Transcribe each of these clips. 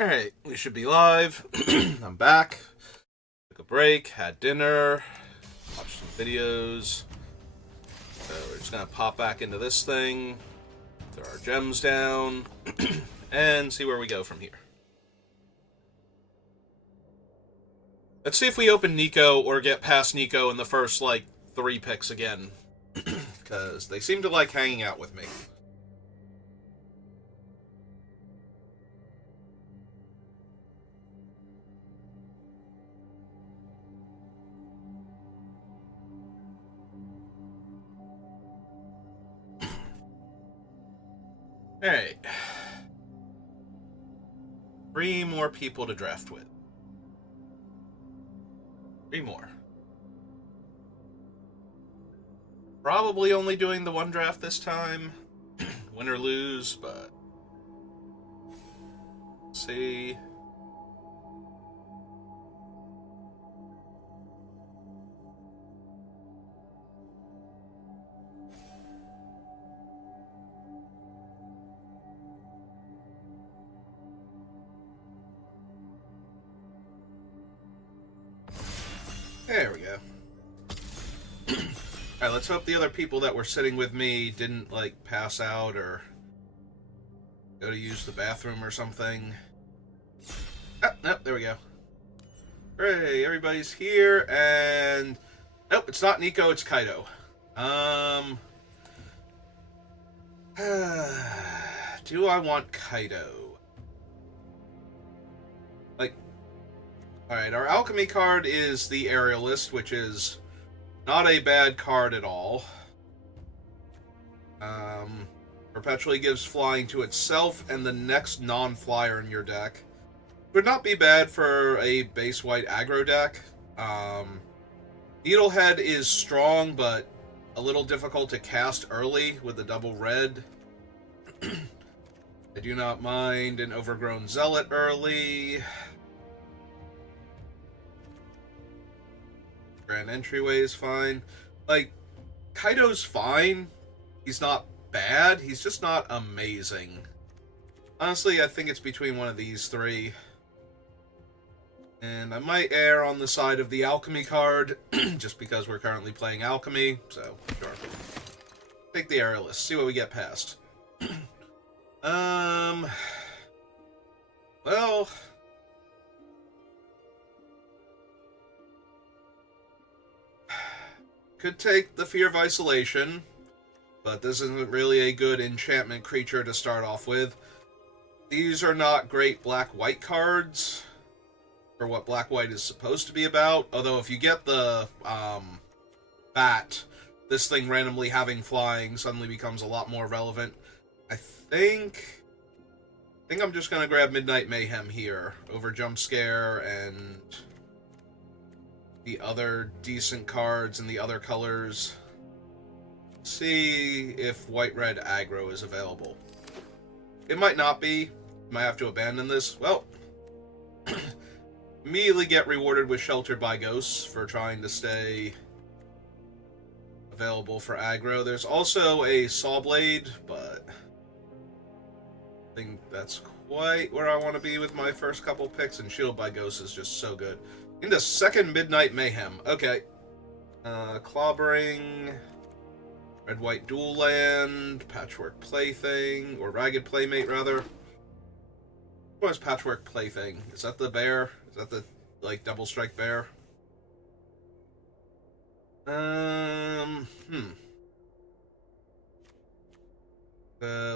Alright, we should be live. I'm back. Took a break, had dinner, watched some videos. So we're just gonna pop back into this thing, throw our gems down, and see where we go from here. Let's see if we open Nico or get past Nico in the first, 3 picks again. Because they seem to like hanging out with me. Alright. 3 more people to draft with. 3 more. Probably only doing the 1 draft this time. Win or lose, but... see. There we go. Alright, let's hope the other people that were sitting with me didn't, pass out or go to use the bathroom or something. Oh, nope, there we go. Hooray, everybody's here, and... nope, it's not Nico, it's Kaido. Do I want Kaido? Alright, our Alchemy card is the Aerialist, which is not a bad card at all. Perpetually gives flying to itself and the next non-flyer in your deck. Would not be bad for a base white aggro deck. Needlehead is strong, but a little difficult to cast early with the double red. I do not mind an Overgrown Zealot early. Grand Entryway is fine. Kaido's fine. He's not bad. He's just not amazing. Honestly, I think it's between one of these 3. And I might err on the side of the Alchemy card, just because we're currently playing Alchemy, so, sure. Take the Aerialist, see what we get past. Well... could take the Fear of Isolation, but this isn't really a good enchantment creature to start off with. These are not great black-white cards for what black-white is supposed to be about, although if you get the bat, this thing randomly having flying suddenly becomes a lot more relevant. I think I'm just going to grab Midnight Mayhem here over Jump Scare and the other decent cards and the other colors. See if white-red aggro is available. It might not be. Might have to abandon this. Well, immediately get rewarded with Sheltered by Ghosts for trying to stay available for aggro. There's also a Sawblade, but I think that's quite where I want to be with my first couple picks, and Shield by Ghosts is just so good. Into second Midnight Mayhem. Okay. Clobbering. Red-White Dual Land. Patchwork Plaything. Or Ragged Playmate, rather. What is Patchwork Plaything? Is that the bear? Is that the, double strike bear?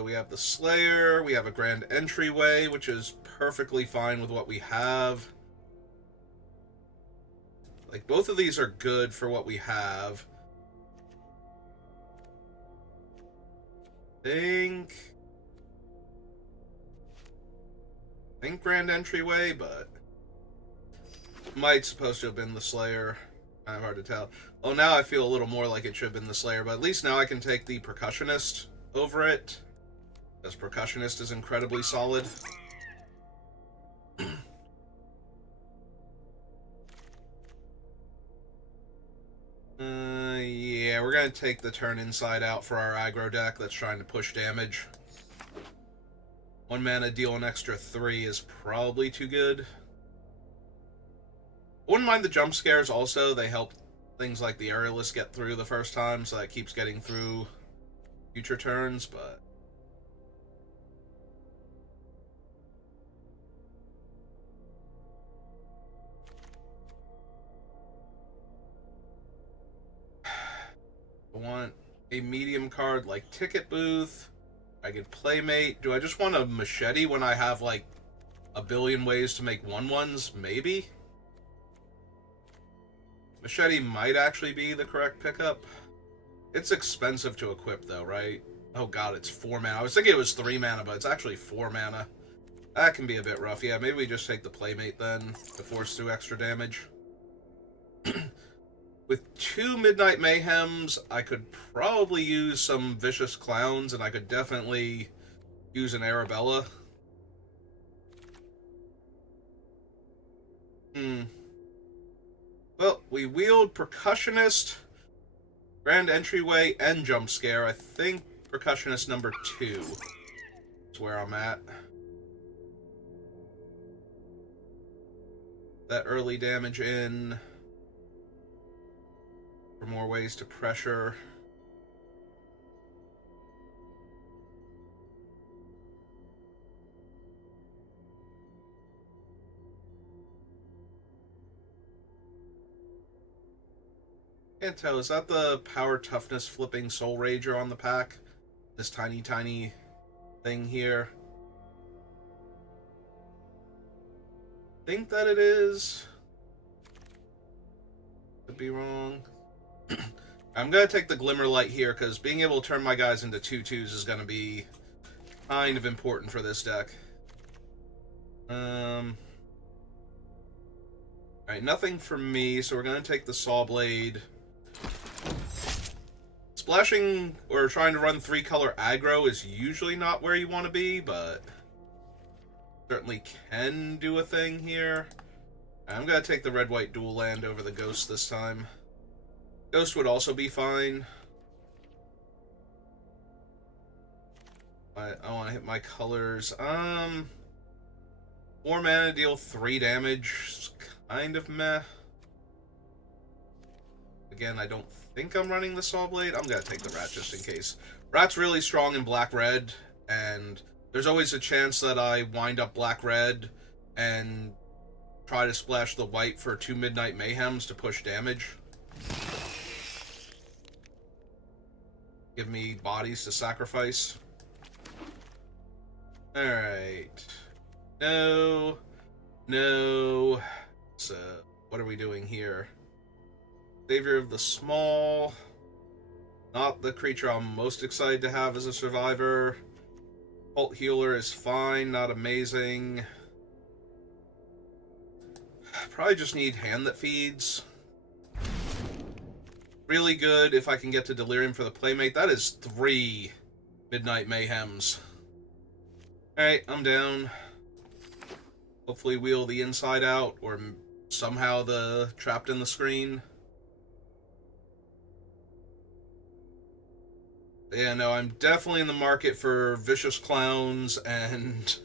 We have the Slayer. We have a Grand Entryway, which is perfectly fine with what we have. Both of these are good for what we have. I think Grand Entryway, but might supposed to have been the Slayer. Kind of hard to tell. Well, now I feel a little more like it should have been the Slayer, but at least now I can take the Percussionist over it, because Percussionist is incredibly solid. Yeah, we're going to take the turn inside out for our aggro deck that's trying to push damage. 1 mana deal an extra 3 is probably too good. I wouldn't mind the jump scares also. They help things like the Aerialist get through the first time, so that keeps getting through future turns, but... I want a medium card like Ticket Booth. I could Playmate. Do I just want a Machete when I have, like, a billion ways to make 1/1s? Maybe? Machete might actually be the correct pickup. It's expensive to equip, though, right? Oh god, it's 4 mana. I was thinking it was 3 mana, but it's actually 4 mana. That can be a bit rough. Yeah, maybe we just take the Playmate then to force through extra damage. With 2 Midnight Mayhems, I could probably use some Vicious Clowns, and I could definitely use an Arabella. Well, we wield Percussionist, Grand Entryway, and Jump Scare. I think Percussionist number 2 is where I'm at. That early damage in... for more ways to pressure. Can't tell, is that the power toughness flipping Soul Rager on the pack? This tiny thing here. Think that it is. Could be wrong. I'm gonna take the Glimmer Light here, because being able to turn my guys into 2/2s is gonna be kind of important for this deck. Alright, nothing for me, so we're gonna take the Saw Blade. Splashing or trying to run 3-color aggro is usually not where you want to be, but certainly can do a thing here. I'm gonna take the red-white dual land over the Ghost this time. Ghost would also be fine. I want to hit my colors. 4 mana, deal 3 damage. Kind of meh. Again, I don't think I'm running the Saw Blade. I'm gonna take the Rat just in case. Rat's really strong in black-red, and there's always a chance that I wind up black-red and try to splash the white for 2 Midnight Mayhems to push damage. Give me bodies to sacrifice. Alright. No. No. So, what are we doing here? Savior of the Small. Not the creature I'm most excited to have as a survivor. Cult Healer is fine, not amazing. Probably just need Hand That Feeds. Really good if I can get to Delirium for the Playmate. That is 3 Midnight Mayhems. Alright, I'm down. Hopefully wheel the Inside Out, or somehow the Trapped in the Screen. Yeah, no, I'm definitely in the market for Vicious Clowns and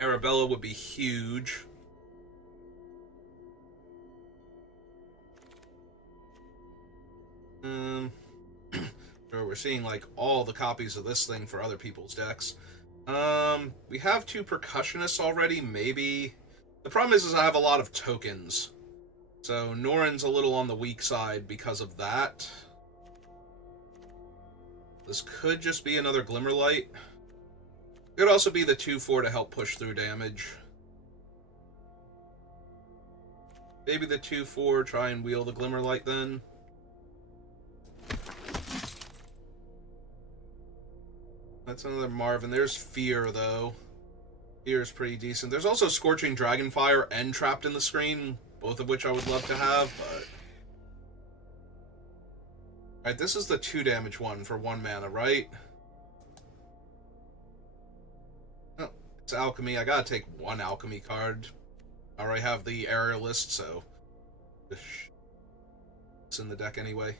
Arabella would be huge. Sure, we're seeing like all the copies of this thing for other people's decks. We have 2 Percussionists already, maybe. The problem is I have a lot of tokens. So Norin's a little on the weak side because of that. This could just be another Glimmerlight. Could also be the 2/4 to help push through damage. Maybe the 2/4, try and wheel the Glimmerlight then. That's another Marvin. There's Fear, though. Fear is pretty decent. There's also Scorching Dragonfire and Trapped in the Screen, both of which I would love to have, but... Alright, this is the 2 damage one for 1 mana, right? Oh, it's Alchemy. I gotta take 1 Alchemy card. I already have the Aerialist, so... It's in the deck anyway.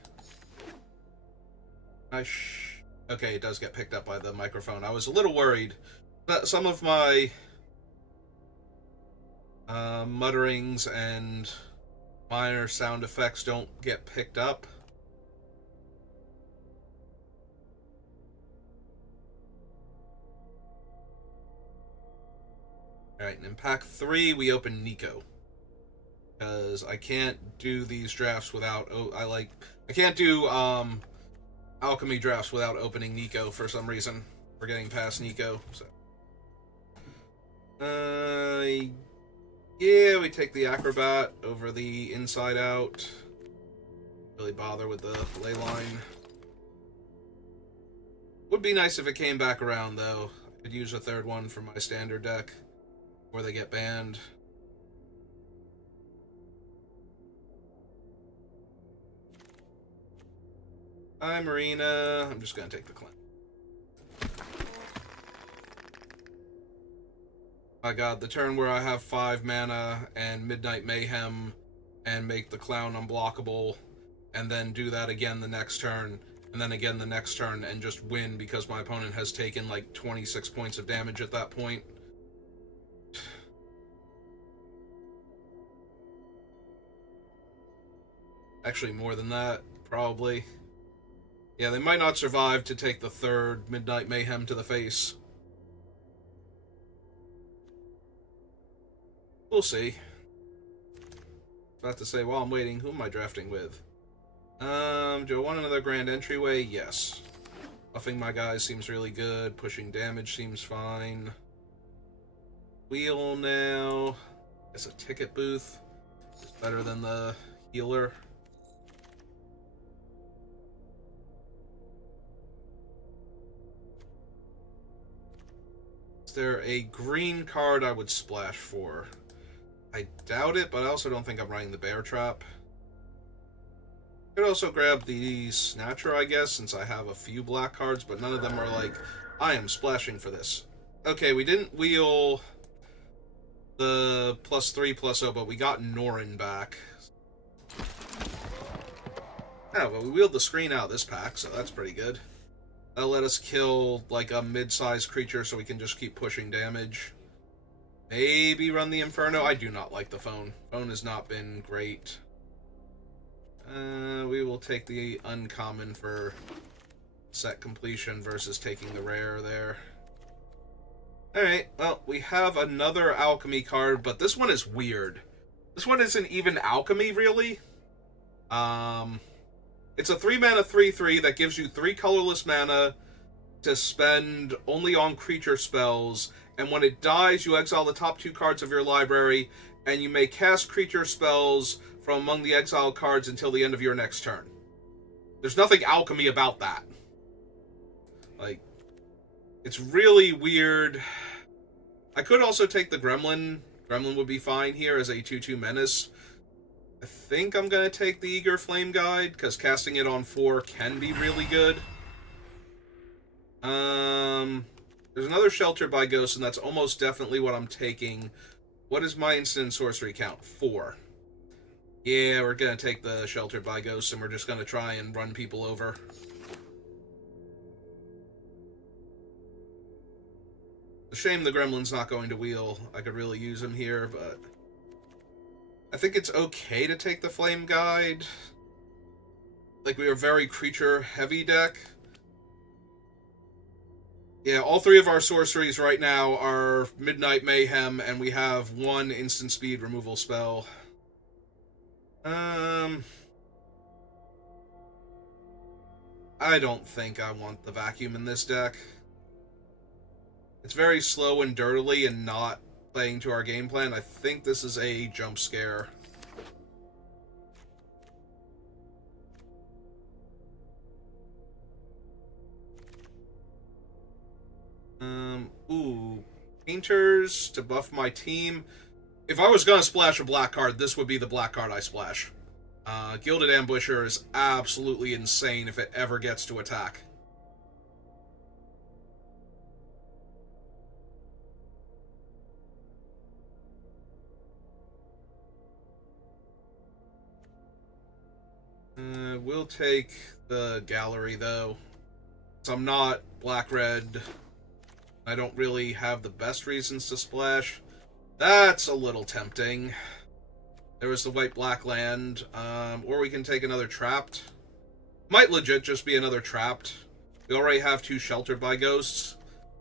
Okay, it does get picked up by the microphone. I was a little worried that some of my mutterings and minor sound effects don't get picked up. Alright, and in pack 3, we open Nico. Because I can't do these drafts without... I can't do Alchemy drafts without opening Nico for some reason. We're getting past Nico, so... Yeah, we take the Acrobat over the Inside Out. Really bother with the ley line. Would be nice if it came back around, though. I could use a third one for my standard deck before they get banned. Hi, Marina. I'm just going to take the Clint. My god, the turn where I have 5 mana and Midnight Mayhem and make the clown unblockable, and then do that again the next turn, and then again the next turn, and just win because my opponent has taken like 26 points of damage at that point. Actually, more than that, probably. Yeah, they might not survive to take the 3rd Midnight Mayhem to the face. We'll see. About to say, while I'm waiting, who am I drafting with? Do I want another grand entryway? Yes. Buffing my guys seems really good. Pushing damage seems fine. Wheel now. It's a ticket booth. It's better than the healer. Is there a green card I would splash for? I doubt it, but I also don't think I'm running the Bear Trap. Could also grab the Snatcher, I guess, since I have a few black cards, but none of them are like, I am splashing for this. Okay, we didn't wheel the +3/+0, but we got Norin back. Yeah, well, we wheeled the screen out this pack, so that's pretty good. That'll let us kill, like, a mid-sized creature so we can just keep pushing damage. Maybe run the Inferno. I do not like the phone. Phone has not been great. We will take the uncommon for set completion versus taking the rare there. Alright, well, we have another Alchemy card, but this one is weird. This one isn't even Alchemy, really. It's a 3-mana 3/3 that gives you 3 colorless mana to spend only on creature spells, and when it dies, you exile the top 2 cards of your library, and you may cast creature spells from among the exiled cards until the end of your next turn. There's nothing alchemy about that. Like, it's really weird. I could also take the Gremlin. Gremlin would be fine here as a 2/2 menace. I think I'm going to take the Eager Flame Guide, because casting it on 4 can be really good. There's another Shelter by Ghost, and that's almost definitely what I'm taking. What is my instant sorcery count? 4. Yeah, we're going to take the Shelter by Ghost, and we're just going to try and run people over. It's a shame the Gremlin's not going to wheel. I could really use him here, but I think it's okay to take the Flame Guide. Like, we are a very creature-heavy deck. Yeah, all 3 of our sorceries right now are Midnight Mayhem, and we have 1 instant speed removal spell. I don't think I want the Vacuum in this deck. It's very slow and dirtily and not playing to our game plan. I think this is a jump scare. Ooh. Painters to buff my team. If I was gonna splash a black card, this would be the black card I splash. Gilded Ambusher is absolutely insane if it ever gets to attack. We'll take the Gallery, though. So I'm not black-red. I don't really have the best reasons to splash. That's a little tempting. There was the white-black land. Or we can take another trapped. Might legit just be another trapped. We already have 2 sheltered by ghosts,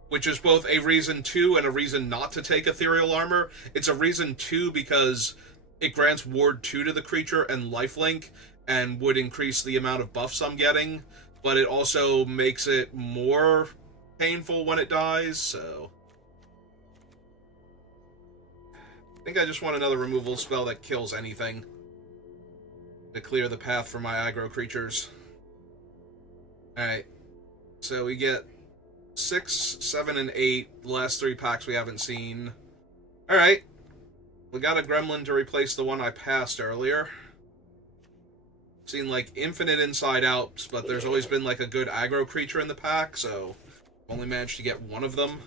which is both a reason to and a reason not to take ethereal armor. It's a reason to because it grants ward 2 to the creature and lifelink, and would increase the amount of buffs I'm getting, but it also makes it more painful when it dies, so... I think I just want another removal spell that kills anything to clear the path for my aggro creatures. Alright, so we get 6, 7, and 8, the last 3 packs we haven't seen. Alright, we got a gremlin to replace the one I passed earlier. Seen like infinite inside outs, but there's always been like a good aggro creature in the pack, so only managed to get one of them.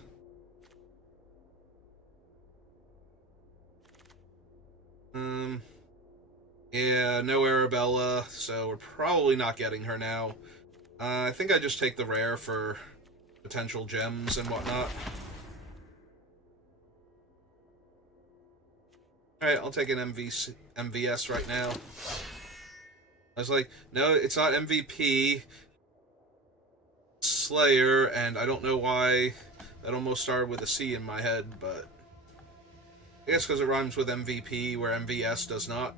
Yeah, no Arabella, so we're probably not getting her now. I think I just take the rare for potential gems and whatnot. Alright, I'll take an MVS right now. I was like, no, it's not MVP. Slayer, and I don't know why that almost started with a C in my head, but I guess because it rhymes with MVP, where MVS does not.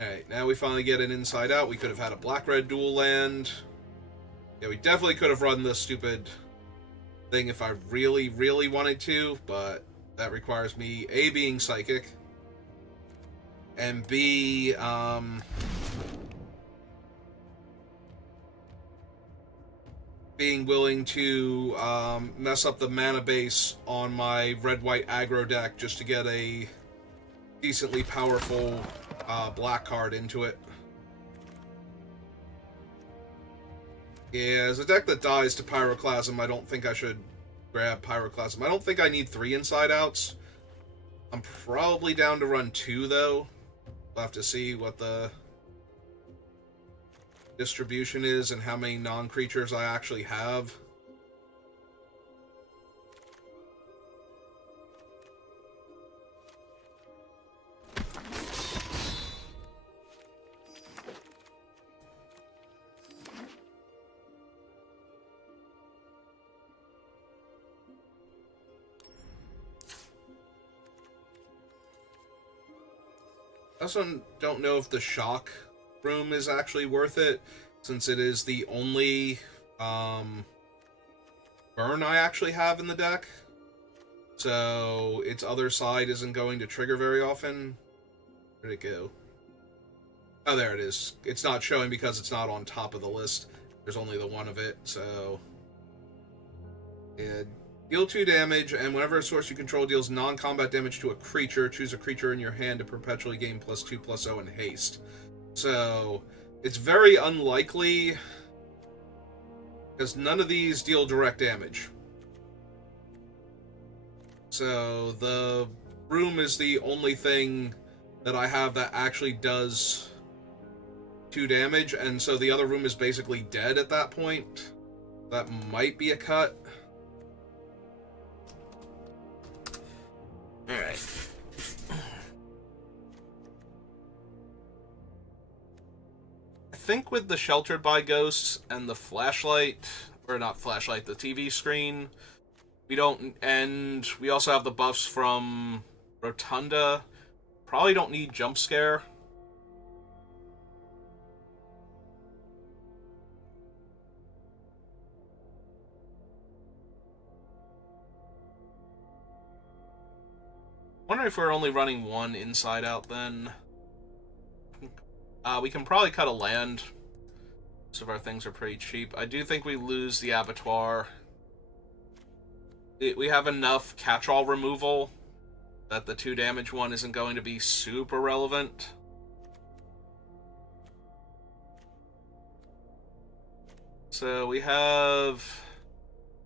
Alright, now we finally get an inside out. We could have had a black-red dual land. Yeah, we definitely could have run this stupid thing if I really, really wanted to, but that requires me, A, being psychic, and B, being willing to mess up the mana base on my red-white aggro deck just to get a decently powerful black card into it. Yeah, as a deck that dies to Pyroclasm, I don't think I should grab Pyroclasm. I don't think I need 3 inside outs. I'm probably down to run 2, though. We'll have to see what the distribution is and how many non-creatures I actually have. I also don't know if the shock room is actually worth it, since it is the only burn I actually have in the deck. So its other side isn't going to trigger very often. Where'd it go? Oh, there it is. It's not showing because it's not on top of the list. There's only the one of it, so... Yeah. Deal 2 damage, and whenever a source you control deals non-combat damage to a creature, choose a creature in your hand to perpetually gain +2/+0 in haste. So, it's very unlikely, because none of these deal direct damage. So, the room is the only thing that I have that actually does 2 damage, and so the other room is basically dead at that point. That might be a cut. Alright. I think with the Sheltered by Ghosts and the flashlight, or not flashlight, the TV screen, we don't, and we also have the buffs from Rotunda, probably don't need Jump Scare. I wonder if we're only running 1 inside out then. We can probably cut a land. Most of our things are pretty cheap. I do think we lose the abattoir. We have enough catch-all removal that the 2 damage one isn't going to be super relevant. So we have...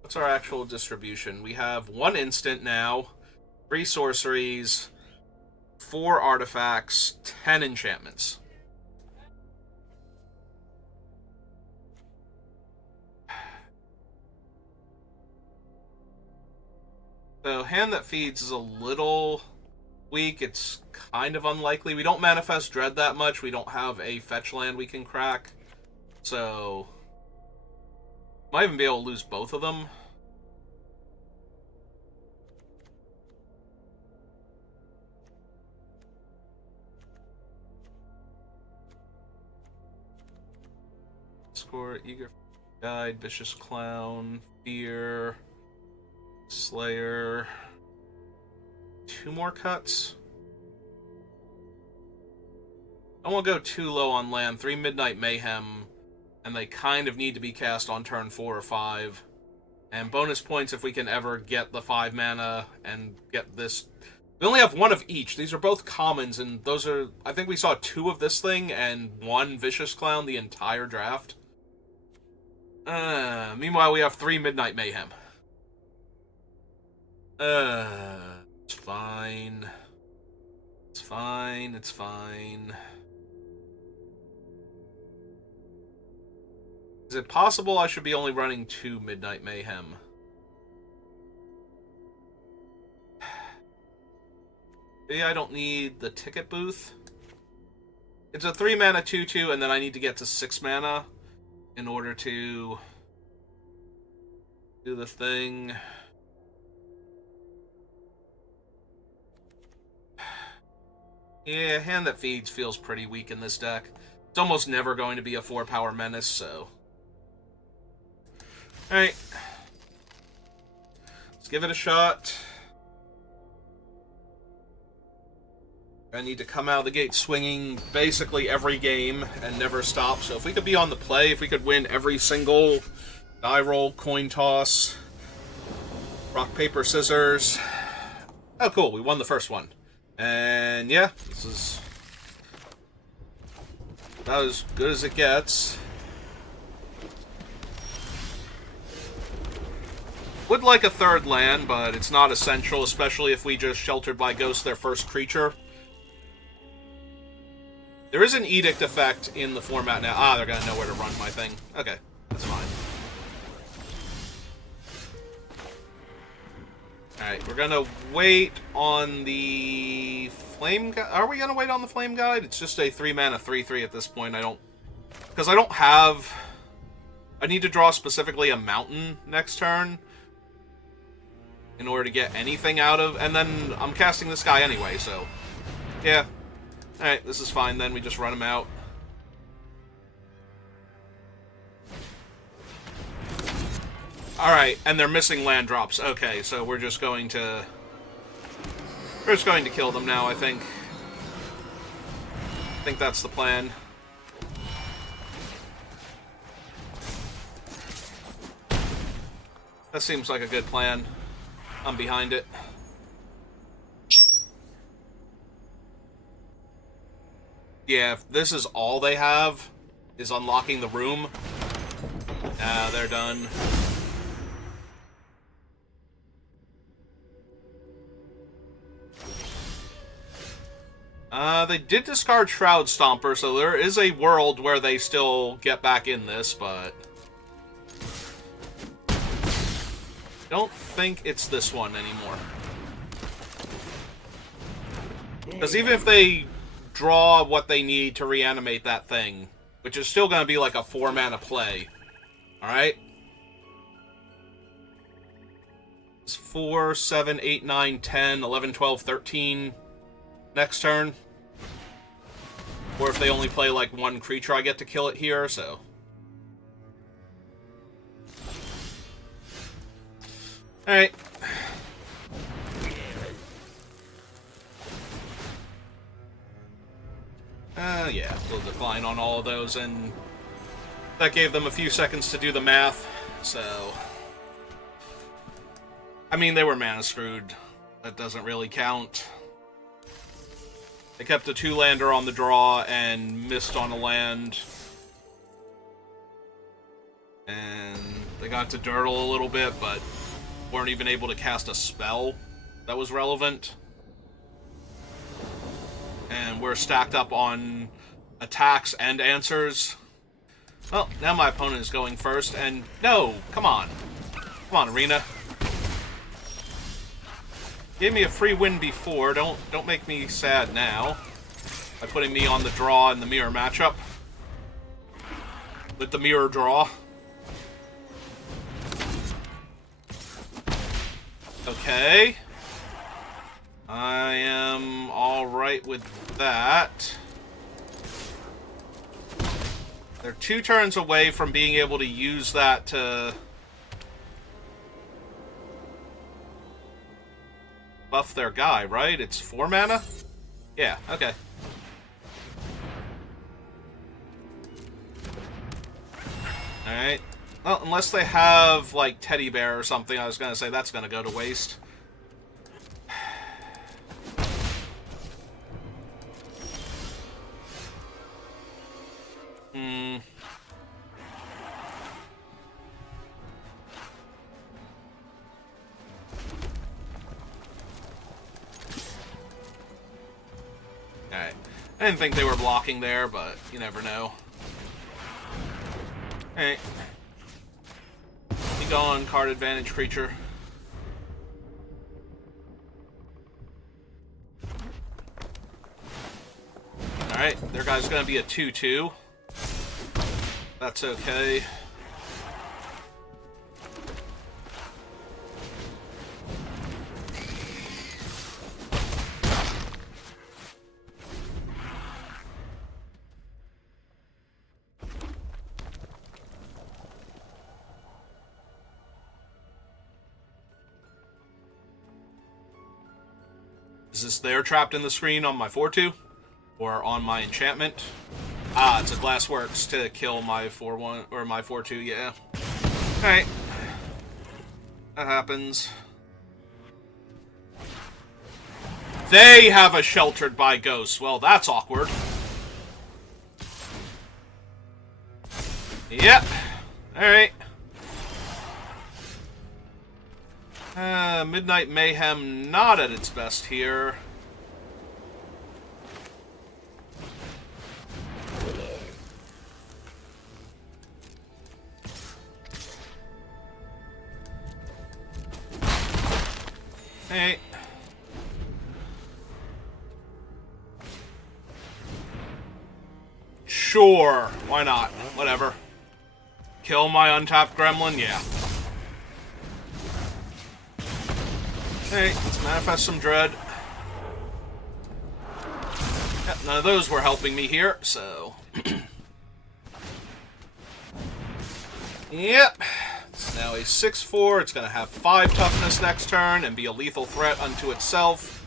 What's our actual distribution? We have 1 instant now, 3 sorceries, 4 artifacts, 10 enchantments. So, Hand That Feeds is a little weak. It's kind of unlikely. We don't manifest Dread that much. We don't have a fetch land we can crack. So, might even be able to lose both of them. Score, Eager Guide, Vicious Clown, Fear, Slayer. 2 more cuts. I won't go too low on land. 3 Midnight Mayhem, and they kind of need to be cast on turn 4 or 5. And bonus points if we can ever get the 5 mana and get this. We only have 1 of each. These are both commons, and those are... I think we saw 2 of this thing and 1 Vicious Clown the entire draft. Meanwhile, we have 3 Midnight Mayhem. It's fine. It's fine, it's fine. Is it possible I should be only running 2 Midnight Mayhem? Maybe I don't need the ticket booth. It's a 3 mana 2/2, and then I need to get to 6 mana in order to do the thing. Yeah, Hand That Feeds feels pretty weak in this deck. It's almost never going to be a 4-power menace, so... Alright. Let's give it a shot. I need to come out of the gate swinging basically every game and never stop. So if we could be on the play, if we could win every single die roll, coin toss, rock, paper, scissors. Oh, cool. We won the first one. And yeah, this is about as good as it gets. Would like a 3rd land, but it's not essential, especially if we just Sheltered by Ghost their first creature. There is an edict effect in the format now. Ah, they're gonna know where to run my thing. Okay, that's fine. Alright, we're gonna wait on the Flame Guide. Are we gonna wait on the Flame Guide? It's just a 3 mana 3/3 at this point. Because I don't have... I need to draw specifically a mountain next turn in order to get anything out of... And then I'm casting this guy anyway, so... Yeah. Alright, this is fine then. We just run him out. Alright, and they're missing land drops. Okay, so we're just going to... We're just going to kill them now, I think. I think that's the plan. That seems like a good plan. I'm behind it. Yeah, if this is all they have, is unlocking the room. They're done. They did discard Shroud Stomper, so there is a world where they still get back in this, but... don't think it's this one anymore. Because even if they draw what they need to reanimate that thing, which is still going to be like a 4 mana play, alright? It's 4, 7, 8, 9, 10, 11, 12, 13 next turn. Or if they only play like 1 creature, I get to kill it here, so... Alright. Yeah, we'll decline on all of those, and that gave them a few seconds to do the math, so... I mean, they were mana screwed. That doesn't really count. They kept a 2-lander on the draw and missed on a land. And they got to Dirtle a little bit, but weren't even able to cast a spell that was relevant. And we're stacked up on attacks and answers. Well, now my opponent is going first, and no, come on. Come on, Arena. Gave me a free win before. Don't make me sad now by putting me on the draw in the mirror matchup. With the mirror draw. Okay. I am alright with that. They're 2 turns away from being able to use that to buff their guy, right? It's 4 mana? Yeah, okay. Alright. Well, unless they have, like, Teddy Bear or something, I was gonna say that's gonna go to waste. Alright. I didn't think they were blocking there, but you never know. Alright. Be gone, card advantage creature. Alright, their guy's gonna be a 2/2. That's okay. Is this there trapped in the screen on my 4/2? Or on my enchantment? Ah, it's a Glassworks to kill my 4/1 or my 4/2, yeah. Alright. That happens. They have a Sheltered by Ghosts. Well, that's awkward. Yep. Alright. Midnight Mayhem not at its best here. Hey. Sure. Why not? Whatever. Kill my untapped gremlin? Yeah. Hey, let's manifest some dread. Yep, none of those were helping me here, so... Yep. It's now a 6/4. It's going to have 5 toughness next turn and be a lethal threat unto itself.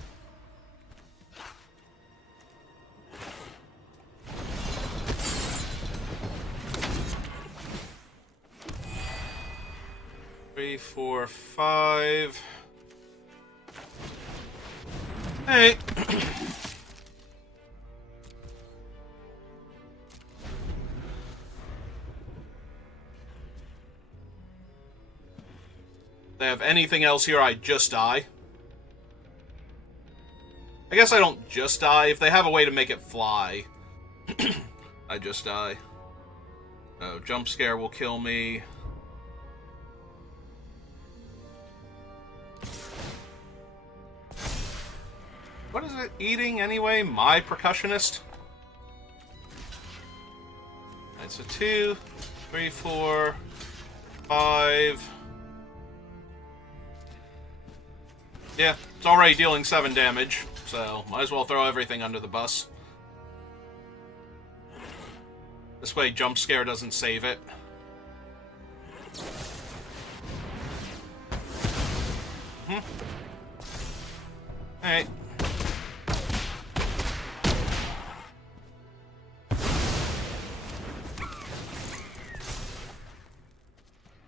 Three, 4, 5. Hey. They have anything else here, I just die. I guess I don't just die. If they have a way to make it fly, I just die. Oh, jump scare will kill me. What is it eating anyway? My percussionist? Alright, so 2, 3, 4, 5. Yeah, it's already dealing 7 damage, so might as well throw everything under the bus. This way jump scare doesn't save it. Alright.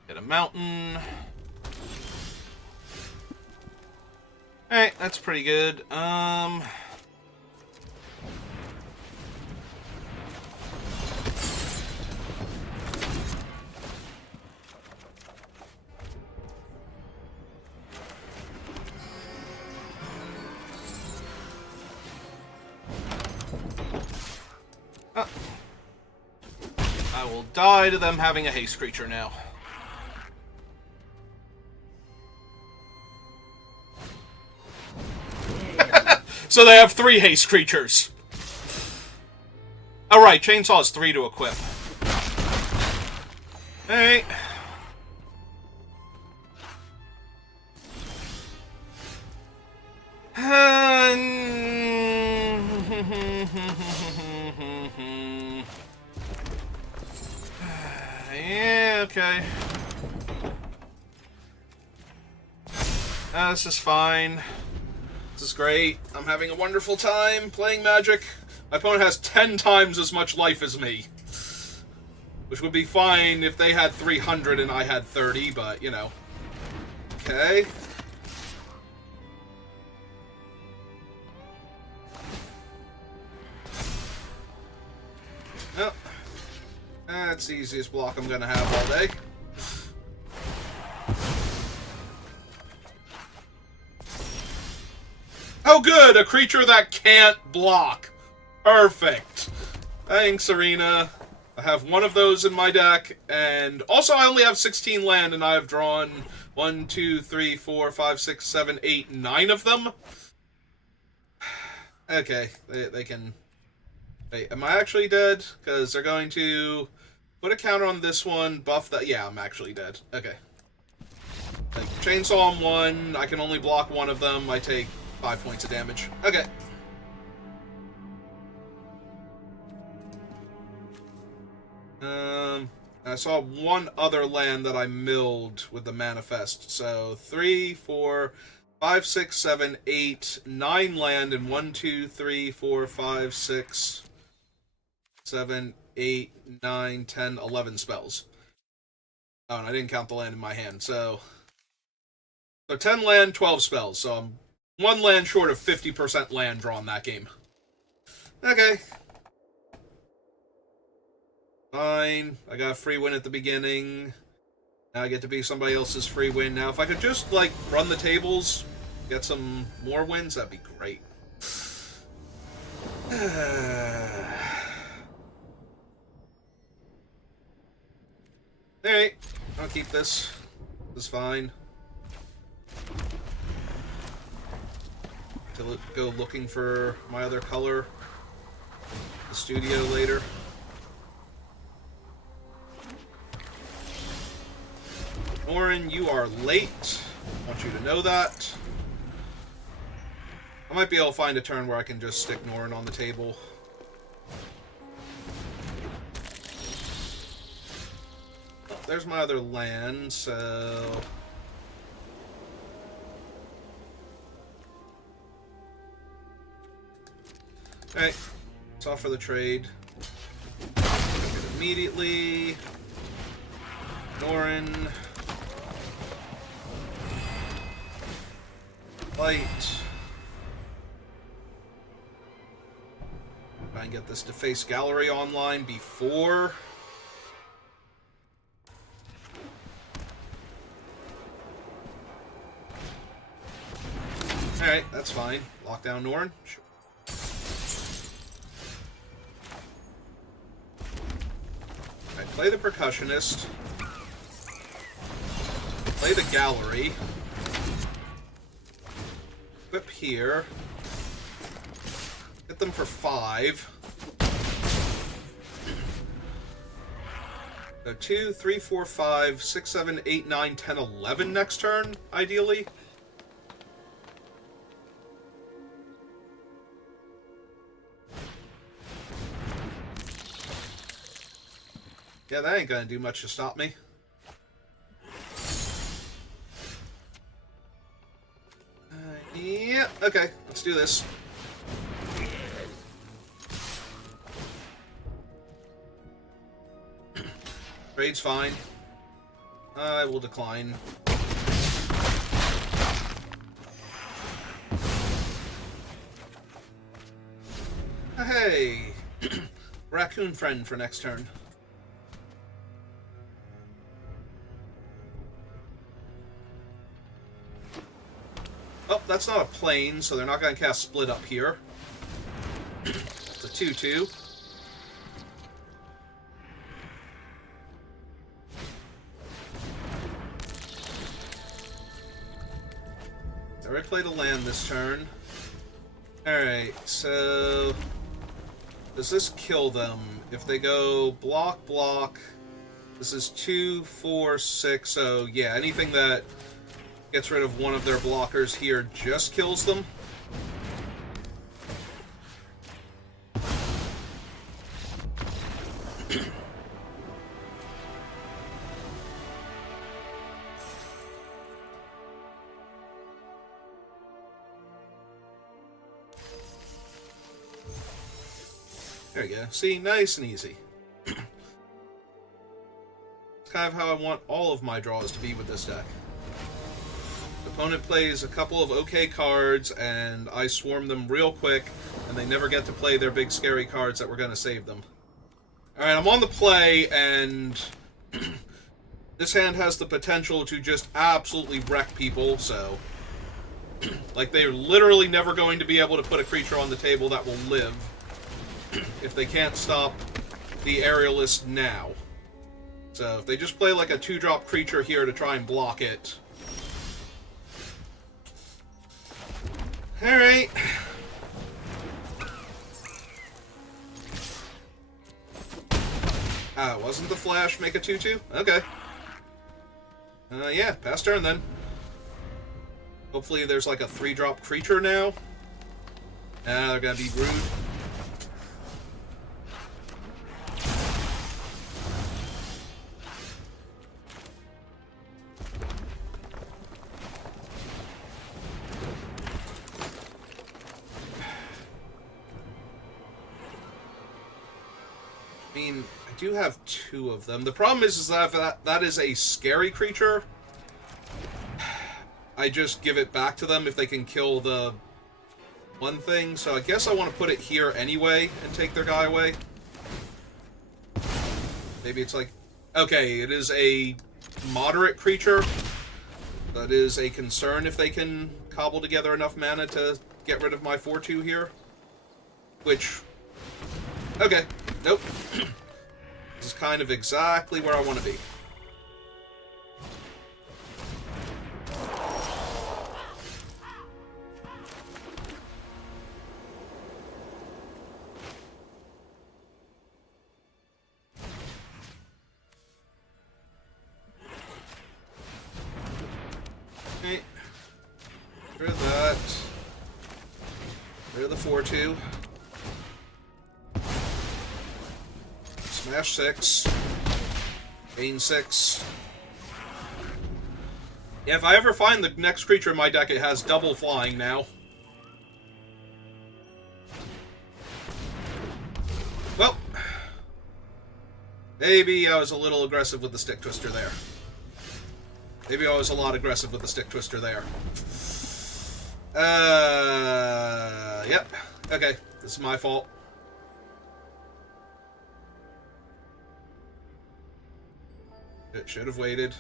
Hit a mountain. Alright, that's pretty good. I will die to them having a haste creature now. So they have 3 haste creatures. Oh, right. Chainsaw is 3 to equip. Alright. Yeah, okay. This is fine. This is great. I'm having a wonderful time playing Magic. My opponent has 10 times as much life as me. Which would be fine if they had 300 and I had 30, but, you know. Okay. Yep. That's the easiest block I'm gonna have all day. Oh good! A creature that can't block! Perfect! Thanks, Arena. I have one of those in my deck, and also I only have 16 land, and I have drawn 1, 2, 3, 4, 5, 6, 7, 8, 9 of them. Okay, they can... Wait, am I actually dead? Because they're going to put a counter on this one, buff that... Yeah, I'm actually dead. Okay. Like, chainsaw on 1, I can only block one of them, I take 5 points of damage. Okay. I saw one other land that I milled with the manifest. So 3, 4, 5, 6, 7, 8, 9 land, and 1, 2, 3, 4, 5, 6, 7, 8, 9, 10, 11 spells. Oh, and I didn't count the land in my hand. So 10 land, 12 spells. So I'm 1 land short of 50% land drawn that game. Okay. Fine. I got a free win at the beginning. Now I get to be somebody else's free win. Now, if I could just, like, run the tables, get some more wins, that'd be great. Alright. I'll keep this. This is fine. To go looking for my other color. The studio later. Norin, you are late. I want you to know that. I might be able to find a turn where I can just stick Norin on the table. Oh, there's my other land, so... Alright, let's offer the trade. Immediately. Norin. Light. Try and get this Deface Gallery online before. Alright, that's fine. Lock down Norin. Sure. Alright, play the Percussionist. Play the Gallery. Equip here. Hit them for 5. So 2, 3, 4, 5, 6, 7, 8, 9, 10, 11 next turn, ideally. Yeah, that ain't gonna do much to stop me. Yeah, okay, let's do this. Trade's fine. I will decline. Hey! Raccoon friend for next turn. Oh, that's not a plane, so they're not going to cast Split Up here. It's a 2-2. I already played a land this turn. Alright, so... does this kill them? If they go block, block... this is 2, 4, 6, so yeah, anything that gets rid of one of their blockers here just kills them. There you go. See, nice and easy. It's kind of how I want all of my draws to be with this deck. The opponent plays a couple of okay cards, and I swarm them real quick, and they never get to play their big scary cards that were going to save them. Alright, I'm on the play, and this hand has the potential to just absolutely wreck people, so... like, they're literally never going to be able to put a creature on the table that will live if they can't stop the Aerialist now. So if they just play like a 2-drop creature here to try and block it. Alright. Wasn't the flash make a 2-2? Okay. Yeah, pass turn then. Hopefully there's like a 3-drop creature now. They're gonna be rude. I mean, I do have 2 of them. The problem is that that is a scary creature. I just give it back to them if they can kill the one thing. So I guess I want to put it here anyway and take their guy away. Maybe it's like... okay, it is a moderate creature. That is a concern if they can cobble together enough mana to get rid of my 4-2 here. Which... okay. Nope. This is kind of exactly where I want to be. Okay. Get rid of that. Get rid of the 4-2. Smash 6. Gain 6. Yeah, if I ever find the next creature in my deck, it has double flying now. Well, maybe I was a little aggressive with the Stick Twister there. Maybe I was a lot aggressive with the Stick Twister there. Yep. Okay, this is my fault. It should have waited.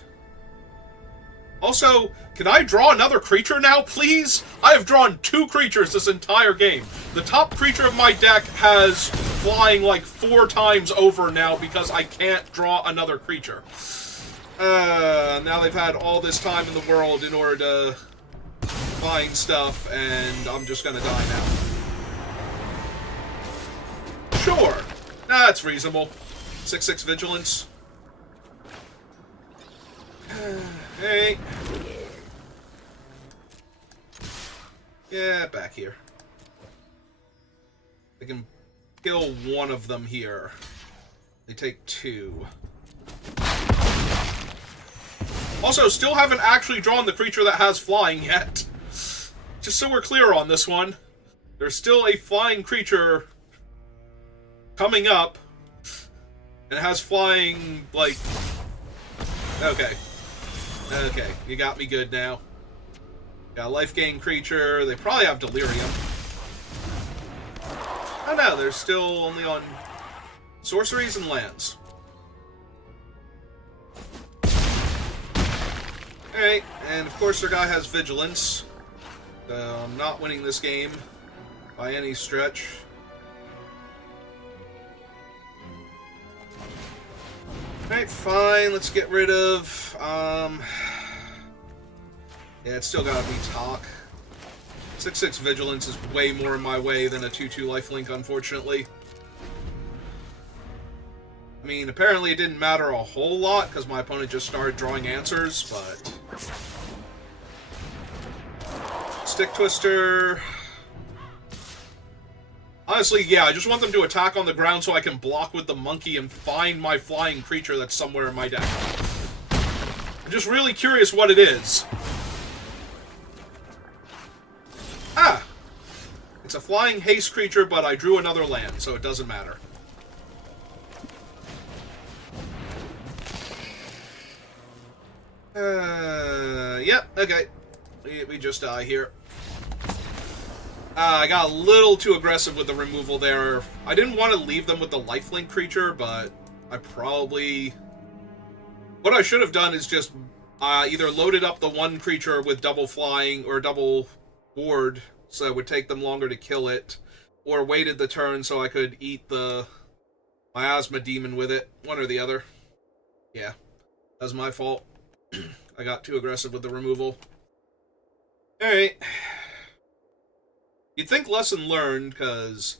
Also, can I draw another creature now, please? I have drawn 2 creatures this entire game. The top creature of my deck has flying like 4 times over now because I can't draw another creature. Now they've had all this time in the world in order to find stuff, and I'm just gonna die now. Sure. That's reasonable. 6/6 Vigilance. Hey. Yeah, back here. They can kill one of them here. They take 2. Also, still haven't actually drawn the creature that has flying yet. Just so we're clear on this one. There's still a flying creature coming up. And it has flying, like... okay. Okay, you got me good now. Got a life gain creature. They probably have Delirium. Oh no, they're still only on sorceries and lands. Alright, and of course their guy has Vigilance. So I'm not winning this game by any stretch. Alright, fine, let's get rid of, yeah, it's still gotta be Talk. 6/6 Vigilance is way more in my way than a 2/2 lifelink, unfortunately. I mean, apparently it didn't matter a whole lot, because my opponent just started drawing answers, but... Stick Twister... Honestly, yeah, I just want them to attack on the ground so I can block with the monkey and find my flying creature that's somewhere in my deck. I'm just really curious what it is. Ah! It's a flying haste creature, but I drew another land, so it doesn't matter. Yep, okay. We just die here. I got a little too aggressive with the removal there. I didn't want to leave them with the lifelink creature, but I probably... What I should have done is just either loaded up the one creature with double flying or double ward, so it would take them longer to kill it, or waited the turn so I could eat the Miasma Demon with it. One or the other. Yeah, that was my fault. I got too aggressive with the removal. Alright. You'd think lesson learned, because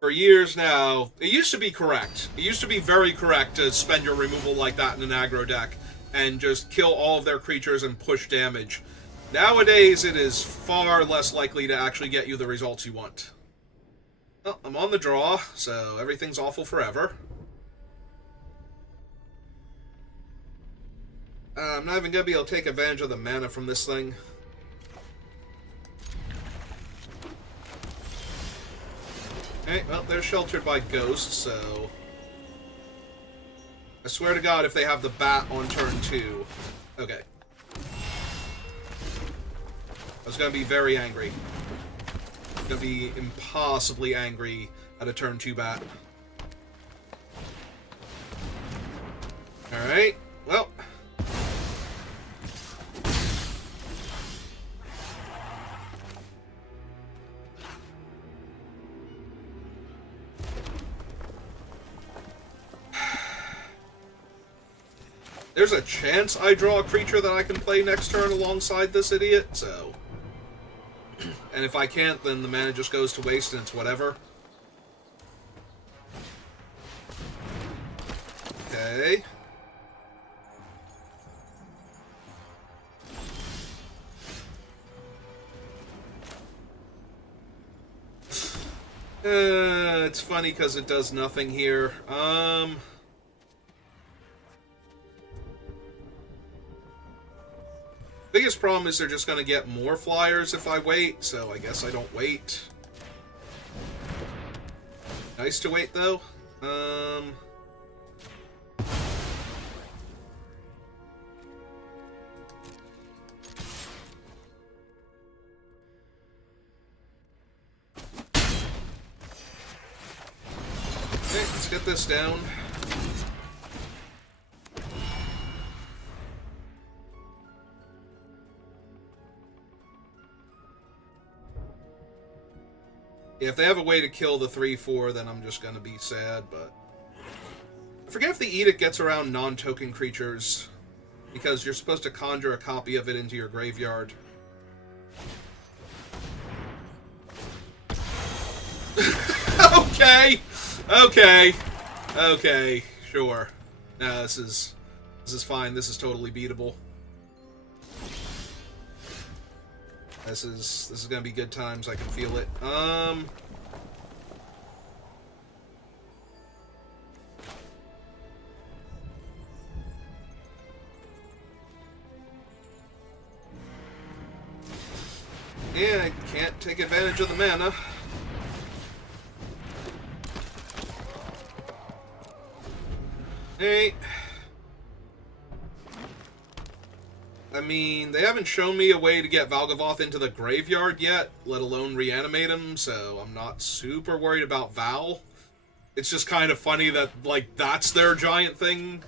for years now, it used to be correct. It used to be very correct to spend your removal like that in an aggro deck and just kill all of their creatures and push damage. Nowadays, it is far less likely to actually get you the results you want. Well, I'm on the draw, so everything's awful forever. I'm not even going to be able to take advantage of the mana from this thing. Okay, well, they're sheltered by ghosts, so... I swear to God, if they have the bat on turn 2... Okay. I was going to be very angry. I'm going to be impossibly angry at a turn 2 bat. Alright, well... There's a chance I draw a creature that I can play next turn alongside this idiot, so... And if I can't, then the mana just goes to waste and it's whatever. Okay. It's funny because it does nothing here. Biggest problem is they're just going to get more flyers if I wait, so I guess I don't wait. Nice to wait, though. Okay, let's get this down. Yeah, if they have a way to kill the 3/4, then I'm just gonna be sad, but... I forget if the Edict gets around non-token creatures, because you're supposed to conjure a copy of it into your graveyard. Okay! Okay! Okay, sure. No, this is fine. This is totally beatable. This is gonna be good times. I can feel it. Yeah, I can't take advantage of the mana. Hey. I mean, they haven't shown me a way to get Valgavoth into the graveyard yet, let alone reanimate him, so I'm not super worried about Val. It's just kind of funny that, like, that's their giant thing.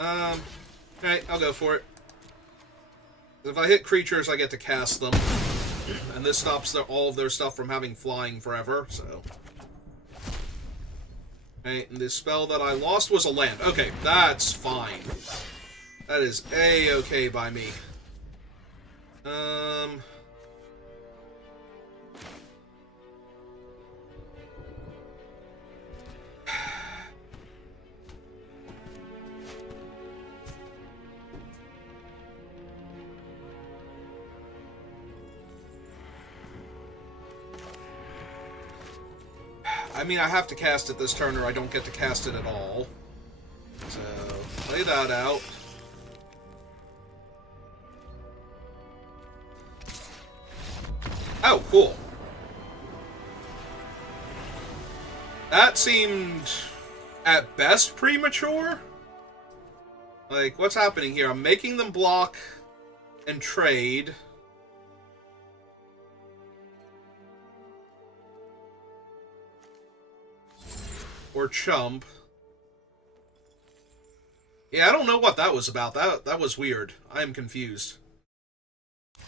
Alright, I'll go for it. If I hit creatures, I get to cast them. And this stops all of their stuff from having flying forever, so... Alright, and the spell that I lost was a land. Okay, that's fine. That is A-okay by me. I mean, I have to cast it this turn or I don't get to cast it at all. So, play that out. Oh, cool. That seemed, at best, premature. Like, what's happening here? I'm making them block and trade. Or chump. Yeah, I don't know what that was about. That was weird. I am confused.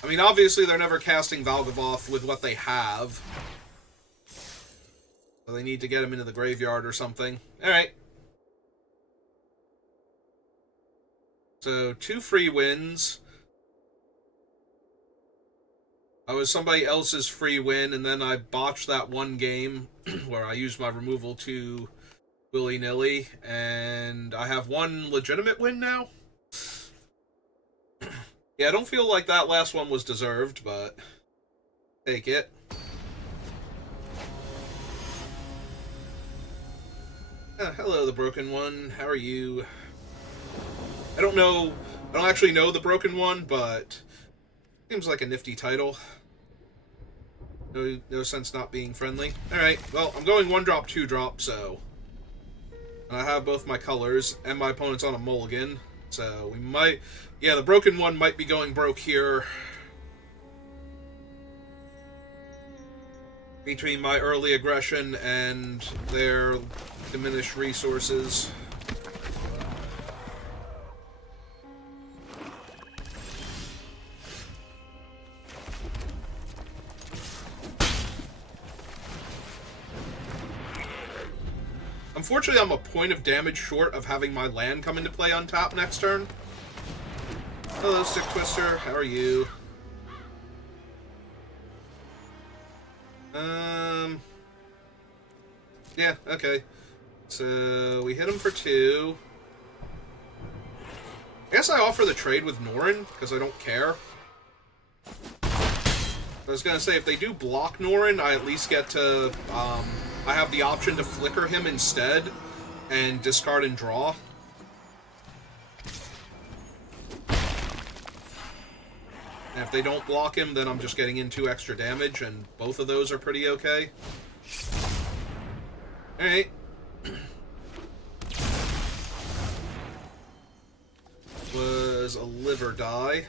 I mean, obviously they're never casting Valgavoth with what they have. So they need to get him into the graveyard or something. Alright. So, 2 free wins. I was somebody else's free win, and then I botched that one game where I used my removal to willy-nilly, and I have 1 legitimate win now. Yeah, I don't feel like that last one was deserved, but take it. Hello, the Broken One. How are you? I don't know. I don't actually know the Broken One, but seems like a nifty title. No sense not being friendly. Alright, well, I'm going 1-drop, 2-drop, so... And I have both my colors, and my opponent's on a mulligan, so we might... Yeah, the Broken One might be going broke here. Between my early aggression and their diminished resources. Unfortunately, I'm a point of damage short of having my land come into play on top next turn. Hello, Stick Twister. How are you? Yeah, okay. So, we hit him for 2. I guess I offer the trade with Norrin, because I don't care. I was gonna say, if they do block Norrin, I at least get to, I have the option to flicker him instead, and discard and draw. And if they don't block him, then I'm just getting in 2 extra damage, and both of those are pretty okay. Alright. Was a live or die.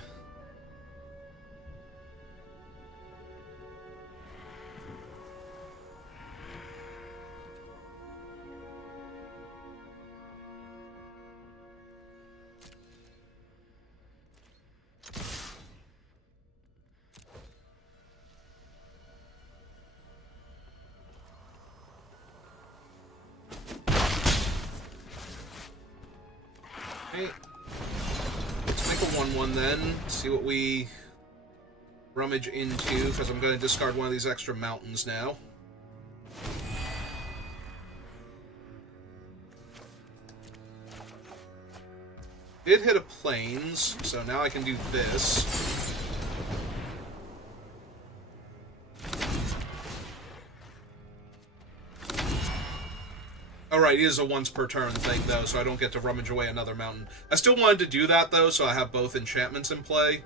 Okay. Let's make a 1-1 then. See what we rummage into, because I'm going to discard one of these extra mountains now. Did hit a plains, so now I can do this. Alright, it is a once per turn thing, though, so I don't get to rummage away another mountain. I still wanted to do that, though, so I have both enchantments in play.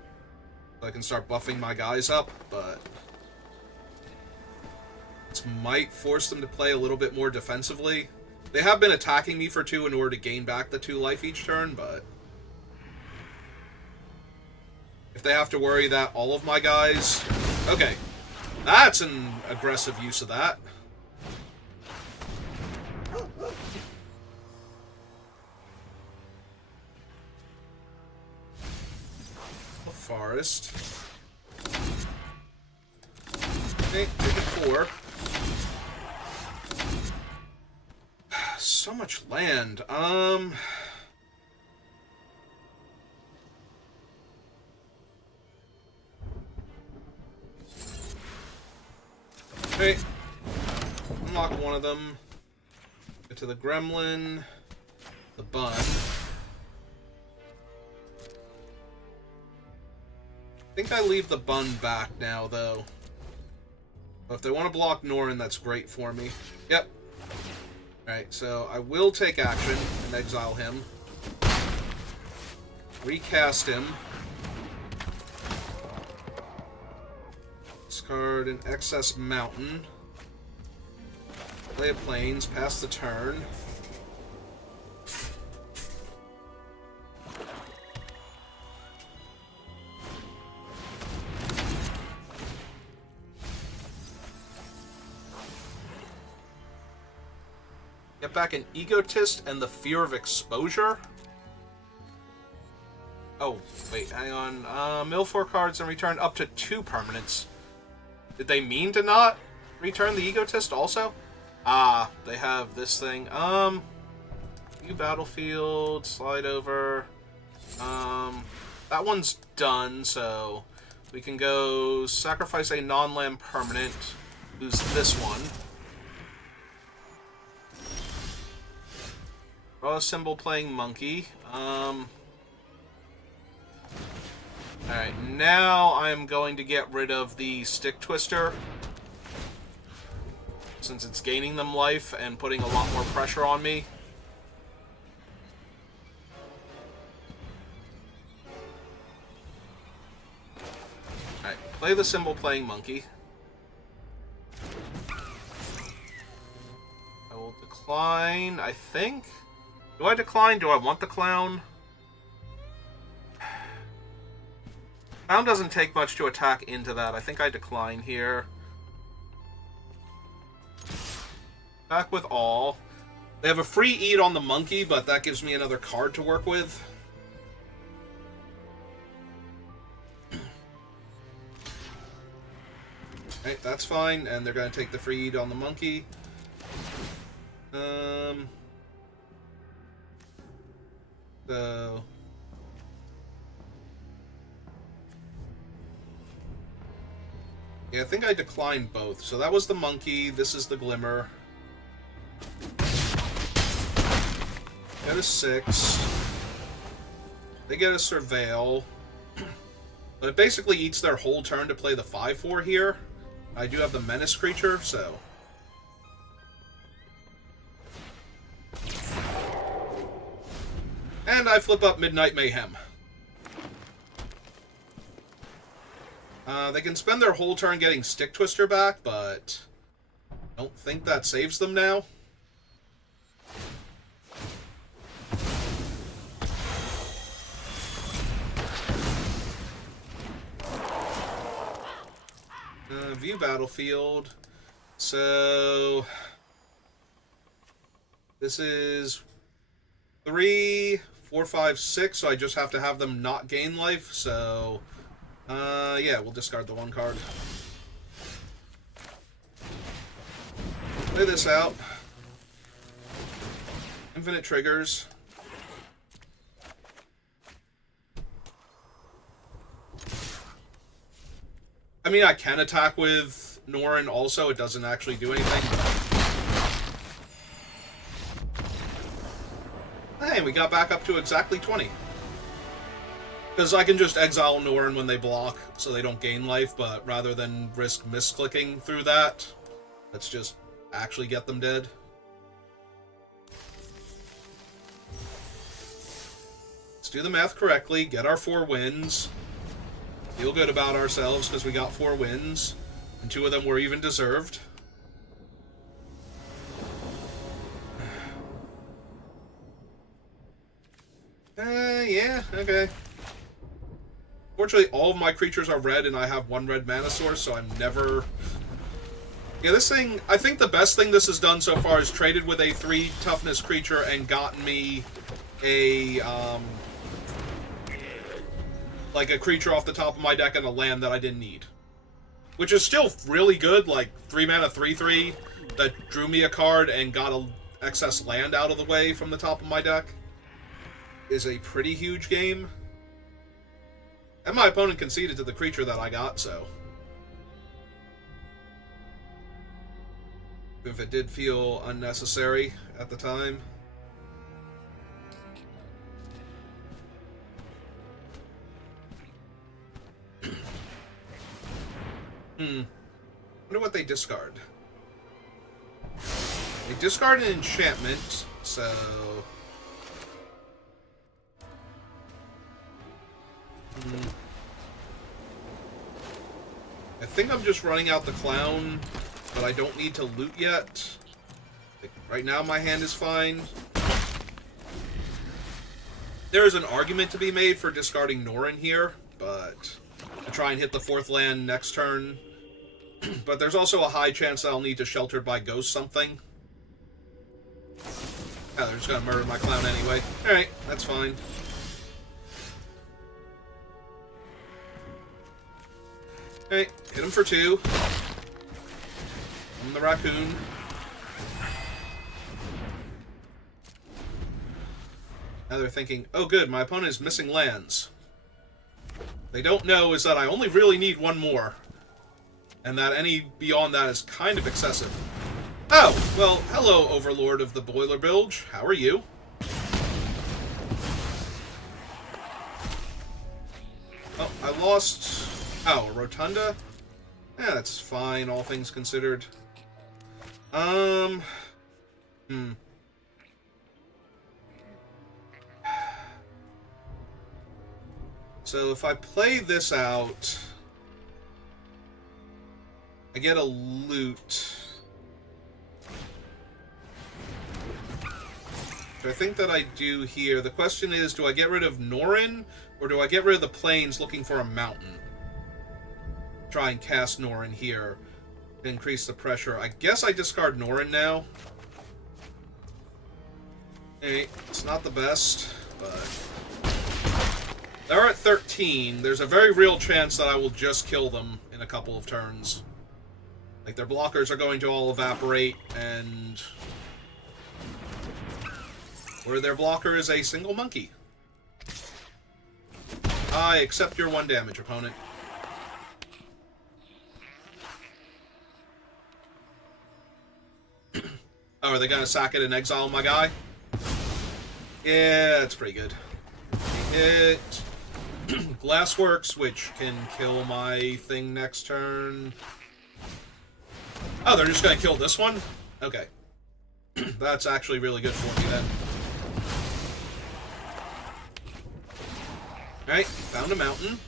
So I can start buffing my guys up, but... this might force them to play a little bit more defensively. They have been attacking me for 2 in order to gain back the 2 life each turn, but... if they have to worry that all of my guys... okay. That's an aggressive use of that. A forest. Okay, take a 4. So much land. Okay. Unlock one of them. Get to the gremlin. The bun. I think I leave the bun back now, though. But if they want to block Norrin, that's great for me. Yep. Alright, so I will take action and exile him. Recast him. Discard an excess mountain. Play a plains, pass the turn. Get back an Egotist and the Fear of Exposure. Oh, wait, hang on. Mill 4 cards and return up to 2 permanents. Did they mean to not return the Egotist also? Ah, they have this thing. View battlefield, slide over. That one's done, so we can go sacrifice a non-land permanent. Lose this one. Draw a symbol playing monkey. Alright, now I'm going to get rid of the Stick Twister, since it's gaining them life and putting a lot more pressure on me. Alright, play the symbol playing monkey. I will decline, I think. Do I decline? Do I want the clown? Clown doesn't take much to attack into that. I think I decline here. Back with all. They have a free eat on the monkey, but that gives me another card to work with. Right, that's fine, and they're going to take the free eat on the monkey. So... yeah, I think I declined both. So that was the monkey, this is the glimmer. Get a 6. They get a surveil. But it basically eats their whole turn to play the 5/4 here. I do have the menace creature, so... and I flip up Midnight Mayhem. They can spend their whole turn getting Stick Twister back, but I don't think that saves them now. View battlefield. So this is 3, 4, 5, 6, so I just have to have them not gain life, so yeah, we'll discard the 1 card. Play this out. Infinite triggers. I mean, I can attack with Norrin also. It doesn't actually do anything. Hey, we got back up to exactly 20. Because I can just exile Norrin when they block, so they don't gain life, but rather than risk misclicking through that, let's just actually get them dead. Let's do the math correctly, get our 4 wins, feel good about ourselves because we got 4 wins, and 2 of them were even deserved. Yeah, okay. Fortunately, all of my creatures are red, and I have 1 red mana source, so I'm never... yeah, this thing... I think the best thing this has done so far is traded with a 3 toughness creature and gotten me a, like, a creature off the top of my deck and a land that I didn't need. Which is still really good, like, 3 mana 3/3 that drew me a card and got an excess land out of the way from the top of my deck. Is a pretty huge game. And my opponent conceded to the creature that I got, so... if it did feel unnecessary at the time. Wonder what they discard. They discard an enchantment, so... I think I'm just running out the clown, but I don't need to loot yet. Like, right now my hand is fine. There's an argument to be made for discarding Norrin here, but I try and hit the 4th land next turn. But there's also a high chance that I'll need to Sheltered by Ghost something. Oh, they're just gonna murder my clown anyway. Alright, that's fine. Alright, hit him for 2. I'm the raccoon. Now they're thinking, oh good, my opponent is missing lands. They don't know is that I only really need 1 more. And that any beyond that is kind of excessive. Oh, well, hello, Overlord of the Boiler Bilge. How are you? Oh, I lost... Oh, a Rotunda? Yeah, that's fine, all things considered. So if I play this out... I get a loot. Which I think that I do here. The question is, do I get rid of Norrin, or do I get rid of the plains looking for a mountain? Try and cast Norrin here to increase the pressure. I guess I discard Norrin now. Hey, it's not the best, but... They're at 13. There's a very real chance that I will just kill them in a couple of turns. Like, their blockers are going to all evaporate, and... Where their blocker is a single monkey. I accept your 1 damage, opponent. Oh, are they gonna sack it and exile my guy? Yeah, that's pretty good. Hit... Glassworks, which can kill my thing next turn. Oh, they're just gonna kill this one? Okay. That's actually really good for me, then. Alright, found a mountain.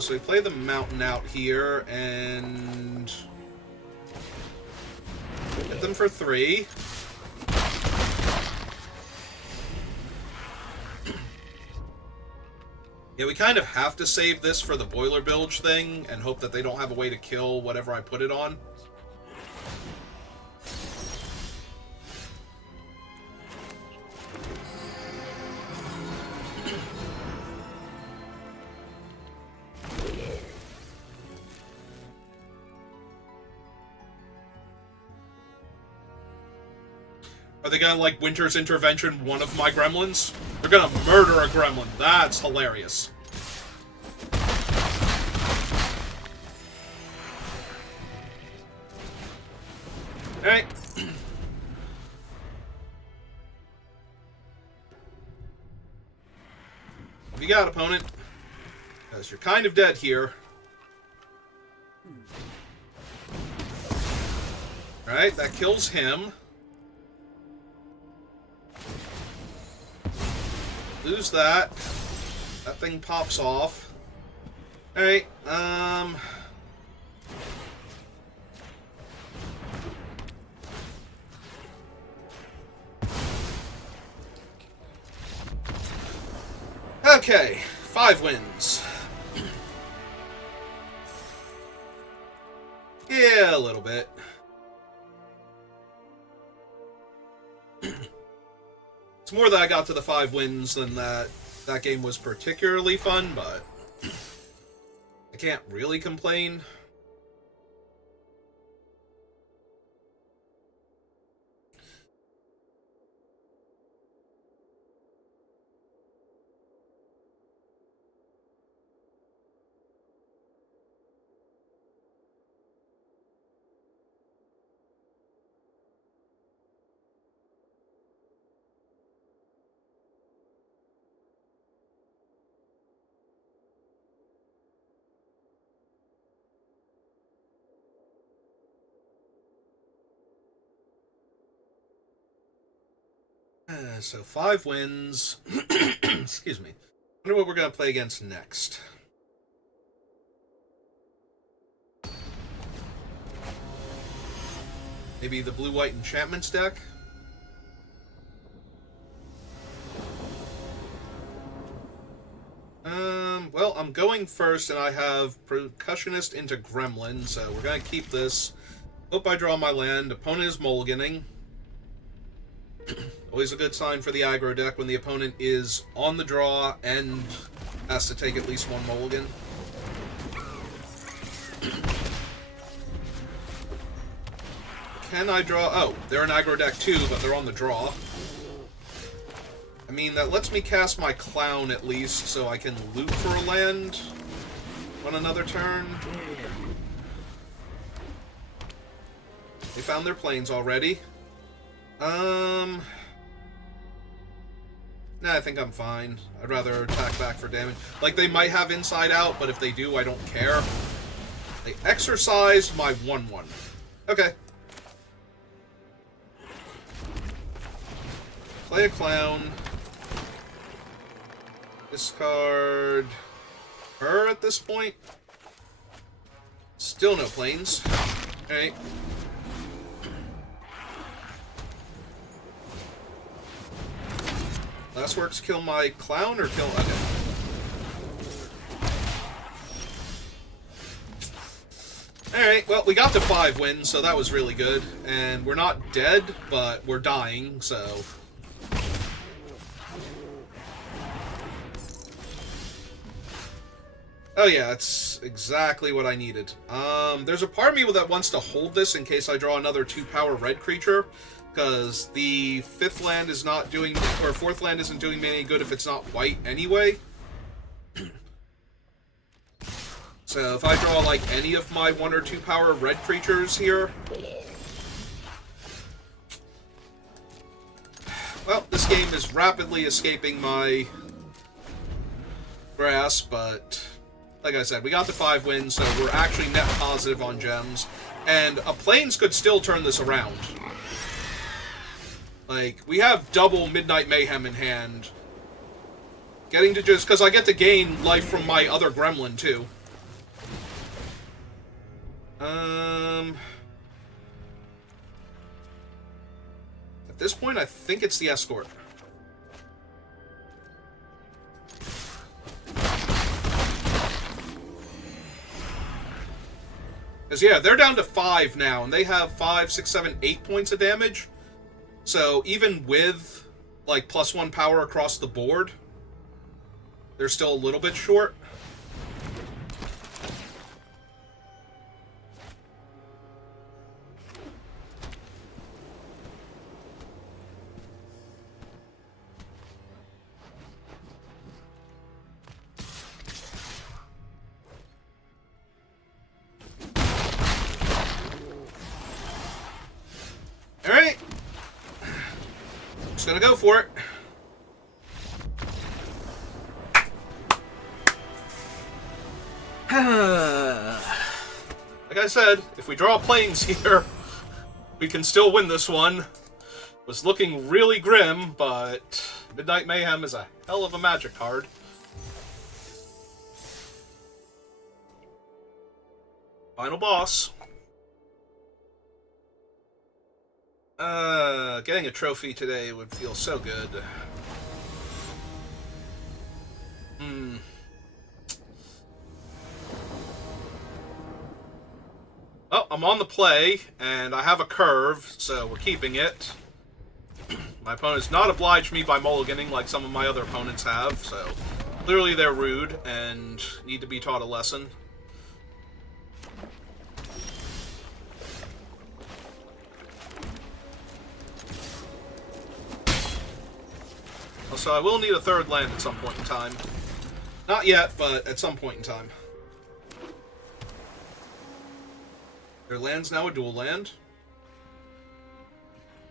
So we play the mountain out here, and... Hit them for 3. Yeah, we kind of have to save this for the Boiler Bilge thing, and hope that they don't have a way to kill whatever I put it on. Are they gonna, like, Winter's Intervention one of my gremlins? They're gonna murder a gremlin. That's hilarious. Alright. What you got, opponent? Because you're kind of dead here. Alright, that kills him. Lose that. That thing pops off. Alright, Okay, 5 wins. Yeah, a little bit. It's more that I got to the 5 wins than that game was particularly fun, but I can't really complain. So 5 wins. Excuse me. Wonder what we're going to play against next. Maybe the blue-white enchantments deck? Well, I'm going first, and I have Percussionist into Gremlin, so we're going to keep this. Hope I draw my land. Opponent is mulliganing. Always a good sign for the aggro deck when the opponent is on the draw and has to take at least one mulligan. Can I draw? Oh, they're an aggro deck too, but they're on the draw. I mean, that lets me cast my Clown at least, so I can loot for a land on another turn. They found their planes already. Nah, I think I'm fine. I'd rather attack back for damage. Like, they might have Inside Out, but if they do, I don't care. They exercised my 1/1. Okay. Play a Clown. Discard her at this point. Still no planes. Alright. Last works kill my Clown or kill... Okay. Alright, well, we got to 5 wins, so that was really good. And we're not dead, but we're dying, so... Oh yeah, that's exactly what I needed. There's a part of me that wants to hold this in case I draw another 2-power red creature, because the 5th land is not doing, or 4th land isn't doing me any good if it's not white anyway. So if I draw like any of my 1 or 2 power red creatures here, well, this game is rapidly escaping my grasp, but like I said, we got to 5 wins, so we're actually net positive on gems, and a plains could still turn this around. Like, we have double Midnight Mayhem in hand. Getting to just... because I get to gain life from my other gremlin, too. At this point, I think it's the escort. Because, yeah, they're down to 5 now, and they have 5, 6, 7, 8 points of damage. So, even with, like, +1 power across the board, they're still a little bit short. Alright. Just gonna go for it. Like I said, if we draw planes here, we can still win this one. Was looking really grim, but Midnight Mayhem is a hell of a magic card. Final boss. Getting a trophy today would feel so good. Oh, I'm on the play, and I have a curve, so we're keeping it. My opponent's not obliged me by mulliganing like some of my other opponents have, so clearly they're rude and need to be taught a lesson. So I will need a 3rd land at some point in time. Not yet, but at some point in time. Their land's now a dual land.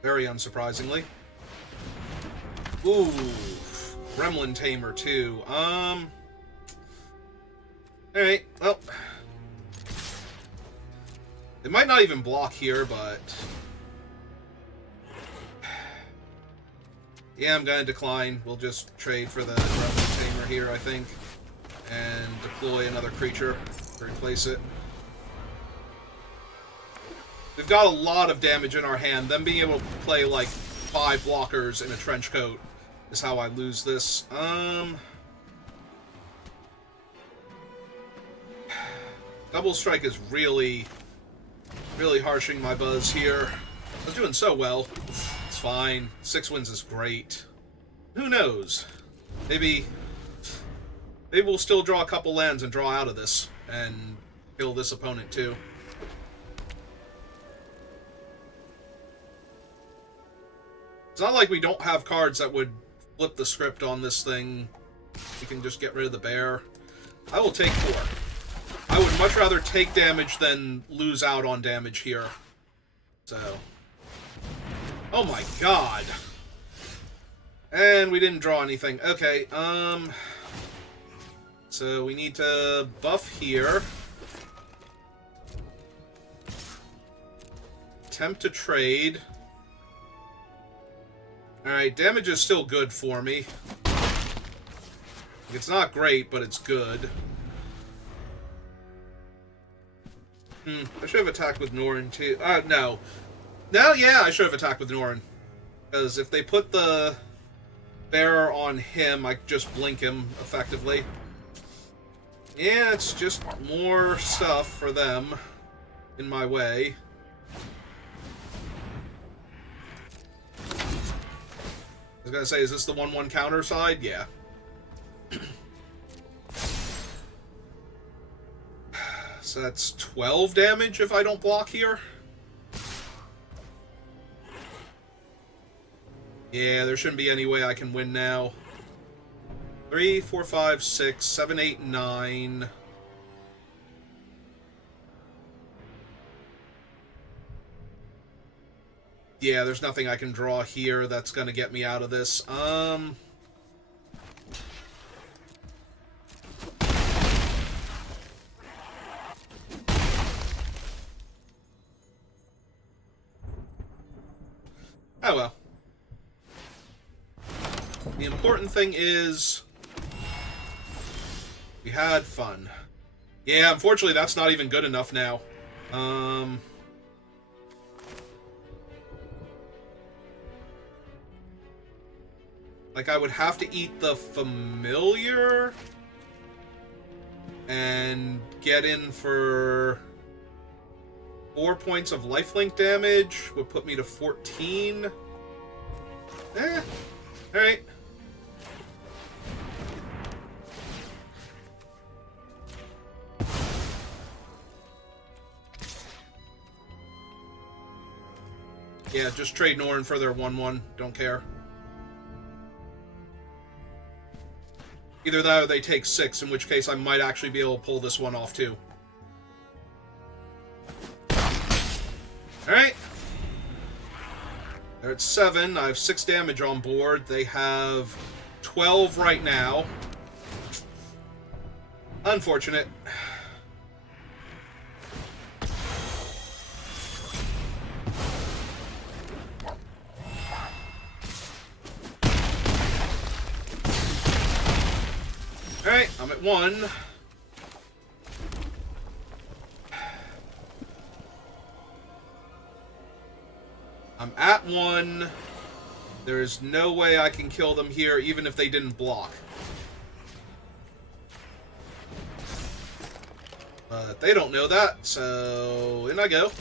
Very unsurprisingly. Ooh, Gremlin Tamer too. Alright, well. They might not even block here, but... Yeah, I'm going to decline. We'll just trade for the Revenant Tamer here, I think. And deploy another creature to replace it. We've got a lot of damage in our hand. Them being able to play, like, 5 blockers in a trench coat is how I lose this. Double Strike is really harshing my buzz here. I was doing so well. It's fine. 6 wins is great. Who knows? Maybe we'll still draw a couple lands and draw out of this and kill this opponent too. It's not like we don't have cards that would flip the script on this thing. We can just get rid of the bear. I will take 4. I would much rather take damage than lose out on damage here. So. Oh my god. And we didn't draw anything. Okay, so we need to buff here. Attempt to trade. Alright, damage is still good for me. It's not great, but it's good. I should have attacked with Norn too. No. No, yeah, I should have attacked with Norn. Because if they put the bearer on him, I just blink him effectively. Yeah, it's just more stuff for them in my way. I was gonna say, is this the 1/1 counter side? Yeah. So that's 12 damage if I don't block here. Yeah, there shouldn't be any way I can win now. 3, 4, 5, 6, 7, 8, 9. Yeah, there's nothing I can draw here that's gonna get me out of this. Oh well. The important thing is we had fun. Yeah, unfortunately that's not even good enough now. Like, I would have to eat the familiar and get in for 4 points of lifelink damage, would put me to 14. Alright. Yeah, just trade Norn for their 1/1. Don't care. Either that or they take 6, in which case I might actually be able to pull this one off too. Alright. They're at 7. I have 6 damage on board. They have 12 right now. Unfortunate. Alright, I'm at 1. I'm at 1. There's no way I can kill them here, even if they didn't block. But they don't know that, so in I go.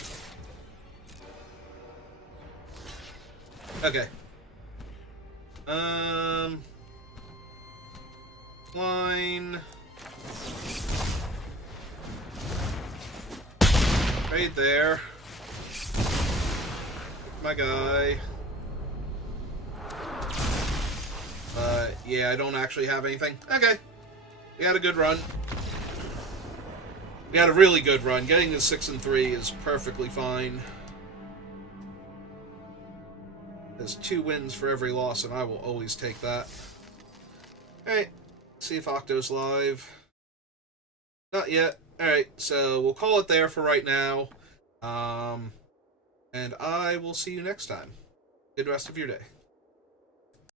Okay. Line. Right there. My guy. Yeah, I don't actually have anything. Okay. We had a good run. We had a really good run. Getting to 6 and 3 is perfectly fine. There's 2 wins for every loss, and I will always take that. Alright. See if Octo's live. Not yet. Alright, so we'll call it there for right now. And I will see you next time. Good rest of your day.